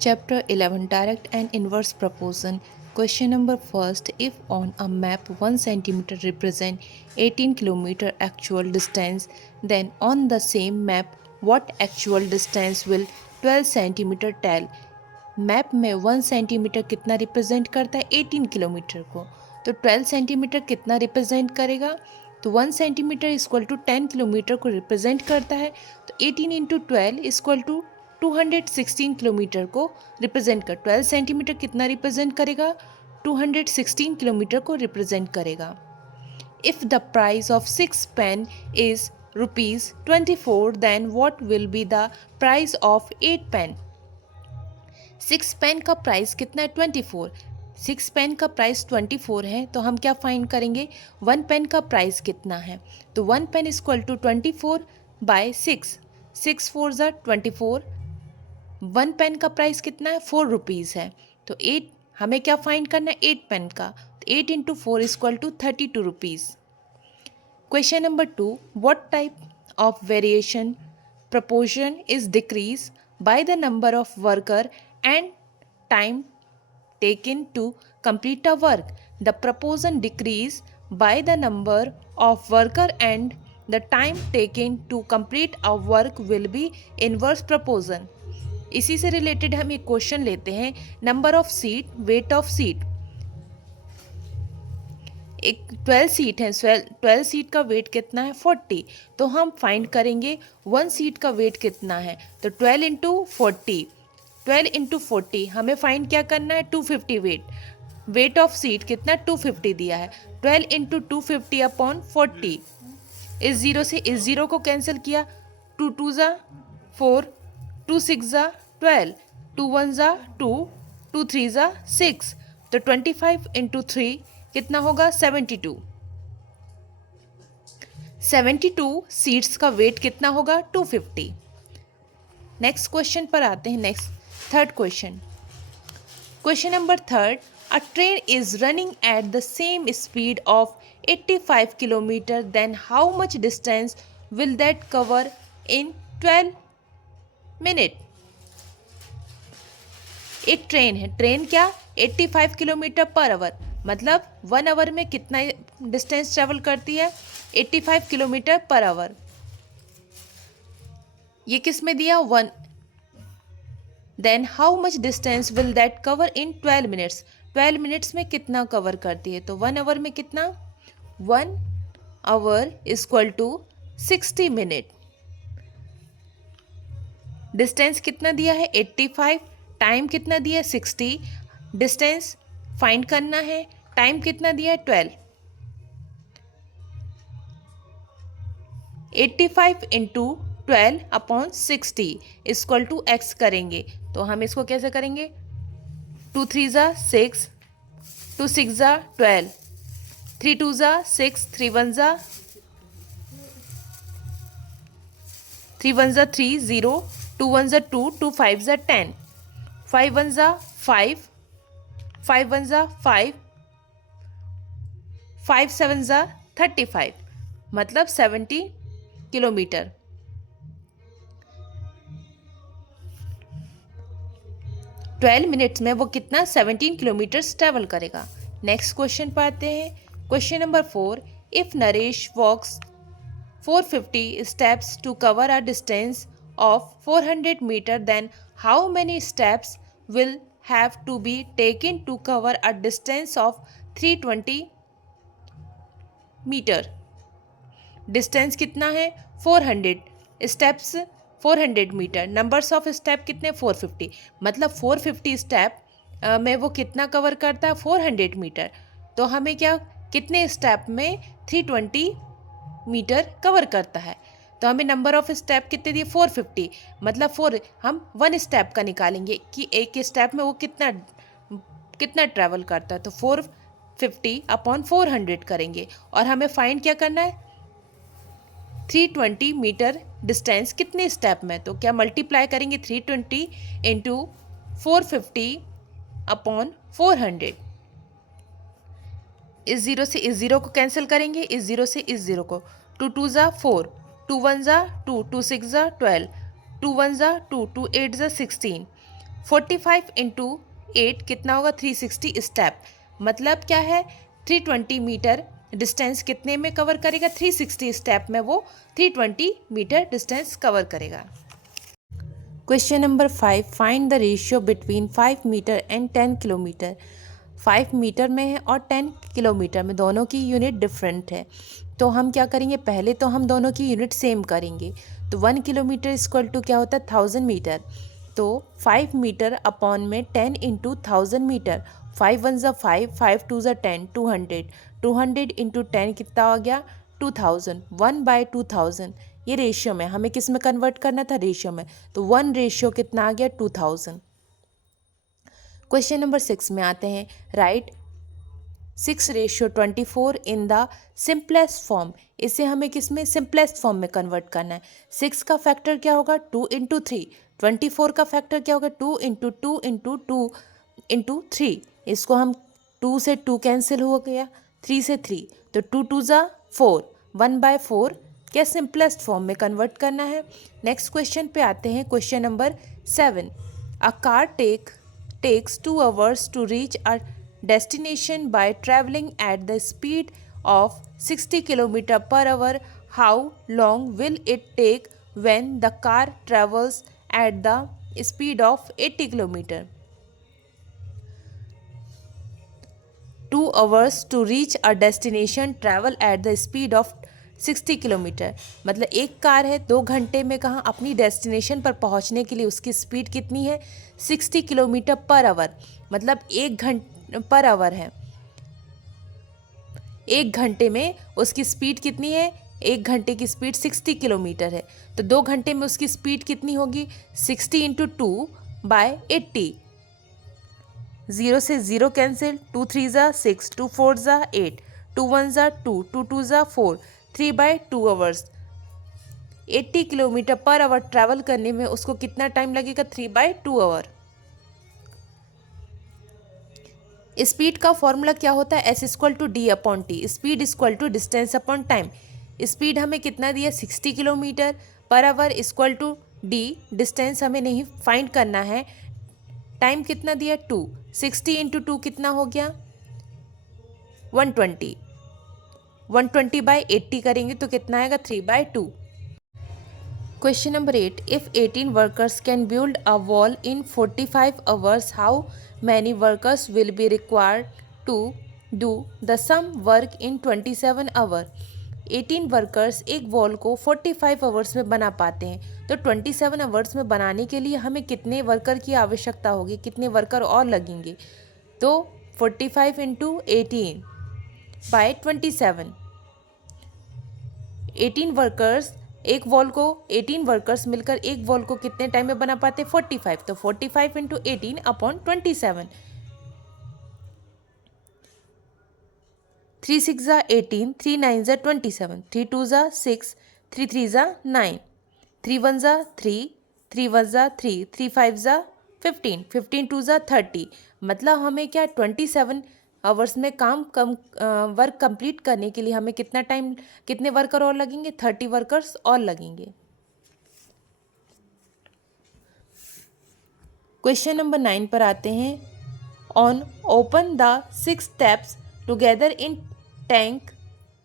Chapter 11 Direct and Inverse Proportion. Question number first. If on a map 1 centimeter represent 18 kilometer actual distance, then on the same map what actual distance will 12 centimeter tell? Map में 1 centimetre कितना represent करता है 18 kilometre को, तो 12 centimetre कितना represent करेगा? तो 1 centimetre equal to 10 kilometre को रिप्रेजेंट करता है, तो 18 इंटू 12 इक्वल टू 216 किलोमीटर को रिप्रेजेंट कर 12 सेंटीमीटर कितना रिप्रेजेंट करेगा? 216 किलोमीटर को रिप्रेजेंट करेगा. If the price of 6 pen is rupees 24, then what will be the price of 8 pen? 6 pen का प्राइस कितना है? 24. 6 पेन का प्राइस 24 है, तो हम क्या फाइंड करेंगे? 1 पेन का प्राइस कितना है? तो 1 पेन इक्वल टू 24 बाय 6. 6 4 ज़ा 24. 1 पेन का प्राइस कितना है? 4 रुपीज़ है, तो 8 हमें क्या फाइंड करना है? 8 पेन का, तो 8 into 4 equal to 32 rupees. Question number 2. What type of variation proportion is decreased by the number of worker and time taken to complete a work? The proportion decreased by the number of worker and the time taken to complete a work will be inverse proportion. इसी से related हम एक question लेते हैं. Number of seat, weight of seat. एक 12 seat है, 12 seat का wait कितना है? 40. तो हम फाइंड करेंगे 1 सीट का वेट कितना है, तो 12 इंटू 40. 12 इंटू 40 हमें फाइंड क्या करना है? 250 वेट. वेट ऑफ सीट कितना? 250 दिया है. 12 इंटू 250 अपॉन 40. इस ज़ीरो से इस ज़ीरो को कैंसिल किया. 2 2 ज़ा 4, 2 6 ज़ा 12, 2 1 ज़ा 2, 2 3 ज़ा 6. तो 25 इंटू 3 कितना होगा? 72. 72 सीट्स का वेट कितना होगा? 250. नेक्स्ट क्वेश्चन पर आते हैं. Next third question. Question number third. A train is running at the same speed of 85 kilometre, then how much distance will that cover in 12 minute? एक ट्रेन है, ट्रेन क्या? 85 kilometre per our, मतलब 1 our में कितना distance travel करती है? 85 kilometre per our. ये किस में दिया? 1. Then how much distance will that cover in 12 minutes? 12 minutes में कितना कवर करती है? तो 1 आवर में कितना? 1 hour equal to 60 minute. Distance कितना दिया है? 85. टाइम कितना दिया है? 60. डिस्टेंस फाइंड करना है. टाइम कितना दिया है? 12. 85 into 12 upon 60 equal to X करेंगे, तो हम इसको कैसे करेंगे? 2 3 ज़ा 6, 2 6 ज़ा 12, 3 2 ज़ा 6, 3 1 ज़ा 3 0, 2 1 ज़ा 2, 2 5 ज़ा 10, 5 1 ज़ा 5, 5 1 ज़ा 5, 5 7 ज़ा 35, मतलब 70 किलोमीटर. ट्वेल्व मिनट्स में वो कितना? 17 किलोमीटर ट्रेवल करेगा. नेक्स्ट क्वेश्चन पर आते हैं. Question number 4. If Naresh walks 450 steps to cover a distance of 400 metre, then how many steps will have to be taken to cover a distance of 320 metre? Distance कितना है? 400 steps, 400 metre. Numbers of step कितने? 450. मतलब 450 step में वो कितना cover करता है? 400 metre. तो हमें क्या, कितने स्टेप में 320 मीटर कवर करता है? तो हमें नंबर ऑफ स्टेप कितने दिए? 450. मतलब 4 हम 1 स्टेप का निकालेंगे कि एक स्टेप में वो कितना कितना ट्रैवल करता है. तो 450 अपॉन 400 करेंगे, और हमें फाइंड क्या करना है? 320 मीटर डिस्टेंस कितने स्टेप में? तो क्या मल्टीप्लाई करेंगे? 320 इंटू 450 अपॉन 400. इस ज़ीरो से इस ज़ीरो को कैंसिल करेंगे, इस ज़ीरो से इस ज़ीरो को. 2 2 ज़ा 4, 2 1 ज़ा 2, 2 6 ज़ा 12, 2 1 ज़ा 2, 2 8 ज़ा 16, 45 इंटू 8 कितना होगा 360 स्टेप, मतलब क्या है 320 मीटर डिस्टेंस कितने में कवर करेगा, 360 स्टेप में वो 320 मीटर डिस्टेंस कवर करेगा। Question number 5, find the ratio between 5 metre and 10 kilometre. 5 metre में है और 10 किलोमीटर में, दोनों की यूनिट डिफरेंट है। तो हम क्या करेंगे, पहले तो हम दोनों की यूनिट सेम करेंगे। तो 1 किलोमीटर इक्वल टू क्या होता है 1000 मीटर। तो 5 मीटर अपॉन में 10 इंटू 1000 मीटर, 5 वन ज़ा 5, 5 टू ज़ा 10, 200, 200 इंटू 10 कितना आ गया 2000, 1/2000। ये रेशियो में, हमें किस में कन्वर्ट करना था, रेशियो में। तो 1 रेशियो कितना आ गया 2000। क्वेश्चन नंबर 6 में आते हैं, right 6:24 in the simplest form. इसे हमें किस में, सिंपलेस्ट फॉर्म में कन्वर्ट करना है। 6 का फैक्टर क्या होगा 2 इंटू 3, 24 का फैक्टर क्या होगा 2 इंटू 2 इंटू 2 इंटू 3। इसको हम 2 से 2 कैंसिल हो गया, 3 से 3, तो 2 टू ज़ा 4, 1/4 क्या सिंपलेस्ट फॉर्म में कन्वर्ट करना है। नेक्स्ट क्वेश्चन पे आते हैं, question number 7। A car takes 2 hours to reach a destination by traveling at the speed of 60 km per hour. How long will it take when the car travels at the speed of 80 km? 2 hours to reach a destination, travel at the speed of 60 kilometre, मतलब एक car है 2 घंटे में कहाँ अपनी destination पर पहुँचने के लिए उसकी स्पीड कितनी है 60 किलोमीटर पर आवर, मतलब 1 घंटे पर आवर है। 1 घंटे में उसकी स्पीड कितनी है, 1 घंटे की स्पीड 60 किलोमीटर है। तो 2 घंटे में उसकी स्पीड कितनी होगी 60 इंटू 2/80। 0 से 0 कैंसिल, 2 3 ज़ा 6, 2 4 ज़ा 8, 2 1 ज़ा 2, 2 2 ज़ा 4, 3/2 hours. 80 kilometre per our travel करने में उसको कितना टाइम लगेगा 3/2 आवर। स्पीड का फॉर्मूला क्या होता है S=D/T, speed equal to distance upon time. Speed हमें कितना दिया 60 kilometre per hour equal to D, distance हमें नहीं फाइंड करना है, टाइम कितना दिया 2, 60 इंटू 2 कितना हो गया 120, 120/80 करेंगे तो कितना आएगा 3/2। Question number 8, if 18 workers can build a wall in 45 hours, how many workers will be required to do the sum work in 27 hour. 18 workers एक वॉल को 45 आवर्स में बना पाते हैं, तो 27 आवर्स में बनाने के लिए हमें कितने वर्कर की आवश्यकता होगी, कितने वर्कर और लगेंगे। तो 45 इंटू 18/27, 18 वर्कर्स एक वॉल को, 18 वर्कर्स मिलकर एक वॉल को कितने टाइम में बना पाते 45, तो 45 इंटू 18/27, 3 6 ज़ा 18, 3 9 ज़ा 27, 3 2 ज़ा 6, 3 3 ज़ा 9, 3 1 ज़ा 3, 3 1 ज़ा 3, 3 5 ज़ा 15, 15 2 ज़ा 30, मतलब हमें क्या 27 आवर्स में काम कम वर्क कंप्लीट करने के लिए हमें कितना टाइम, कितने वर्कर और लगेंगे 30 वर्कर्स और लगेंगे। क्वेश्चन नंबर 9 पर आते हैं, on open the 6 taps together in tank,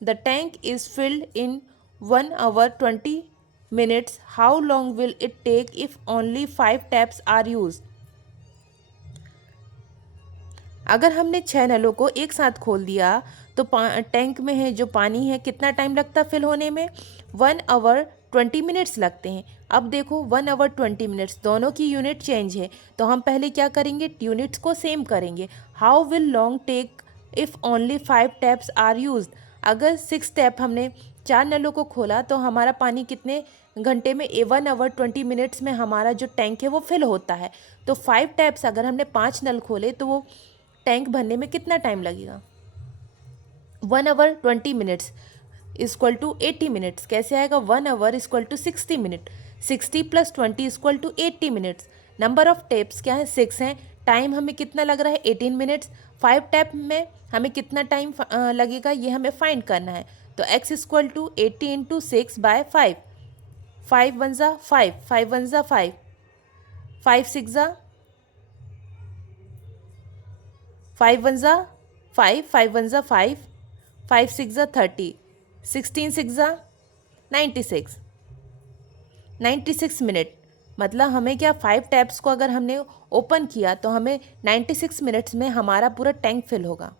the tank is filled in 1 hour 20 minutes, how long will it take if only 5 taps are use. अगर हमने 6 नलों को एक साथ खोल दिया तो टैंक में है जो पानी है कितना टाइम लगता है फिल होने में 1 hour 20 minutes लगते हैं। अब देखो 1 hour 20 minutes दोनों की यूनिट चेंज है, तो हम पहले क्या करेंगे यूनिट्स को सेम करेंगे। How will long take if only 5 taps are use. अगर 6 टैप हमने 4 नलों को खोला तो हमारा पानी कितने घंटे में 1 hour 20 minutes में हमारा जो टैंक है वो फिल होता है। तो 5 टैप्स अगर हमने 5 नल खोले तो वो टैंक भरने में कितना टाइम लगेगा 1 hour 20 minutes equal to 80 minutes। कैसे आएगा 1 hour equal to 60 minute, 60 + 20 equal to 80 minutes। Number of taps क्या है 6 हैं, टाइम हमें कितना लग रहा है 18 minutes। 5 टैप में हमें कितना टाइम लगेगा ये हमें फाइंड करना है। तो x इक्वल टू 80 इंटू 6/5, 5 1 ज़ा 5, 5 1 ज़ा 5, 5 6 ज़ा 5 1 ज़ा 5, 5 1 ज़ा 5, 5 6 ज़ा 30, 16 6 ज़ा 96, 96 मिनट। मतलब हमें क्या 5 टैप्स को अगर हमने ओपन किया तो हमें 96 मिनट्स में हमारा पूरा टैंक फिल होगा।